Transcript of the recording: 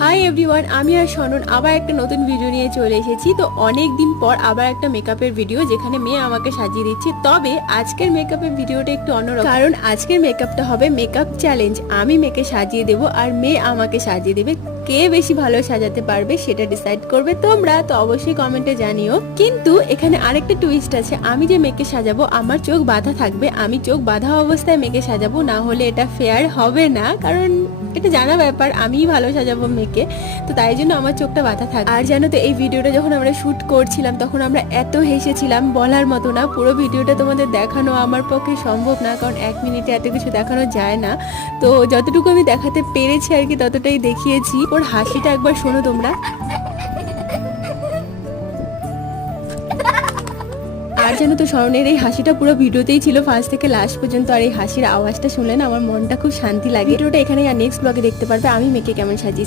Hi everyone, আমি আর সনন আবার একটা নতুন ভিডিও নিয়ে চলে এসেছি। তো অনেক দিন পর আবার একটা মেকআপের ভিডিও, যেখানে মেয়ে আমাকে সাজিয়ে দিচ্ছে। তবে আজকের মেকআপের ভিডিওটা একটু অন্যরকম, কারণ আজকের মেকআপটা হবে মেকআপ চ্যালেঞ্জ। আমি মেয়েকে সাজিয়ে দেবো আর মেয়ে আমাকে সাজিয়ে দেবে। কে বেশি ভালো সাজাতে পারবে সেটা ডিসাইড করবে তোমরা। তো অবশ্যই কমেন্টে জানিও। কিন্তু এখানে আরেকটা টুইস্ট আছে, আমি যে মেয়েকে সাজাবো আমার চোখ বাঁধা থাকবে। আমি চোখ বাঁধা অবস্থায় মেয়েকে সাজাবো, না হলে এটা ফেয়ার হবে না। কারণ এটা জানা ব্যাপার, আমিই ভালো সাজাবো মেয়েকে, তো তাই জন্য আমার চোখটা বাঁধা থাকে। আর জানো তো, এই ভিডিওটা যখন আমরা শুট করছিলাম তখন আমরা এত হেসেছিলাম বলার মতো না। পুরো ভিডিওটা তোমাদের দেখানো আমার পক্ষে সম্ভব না, কারণ 1 মিনিটে এত কিছু দেখানো যায় না। তো যতটুকু আমি দেখাতে পেরেছি আর কি, ততটাই দেখিয়েছি। ওর হাসিটা একবার শোনো তোমরা। আর জানো তো, স্মরণের এই হাসিটা পুরো ভিডিওতেই ছিল ফার্স্ট থেকে লাস্ট পর্যন্ত। আর এই হাসির আওয়াজটা শুনলে না আমার মনটা খুব শান্তি লাগে। ভিডিওটা এখানে আর নেক্সট ব্লগে দেখতে পারবে আমি মেয়েকে কেমন সাজিয়েছি।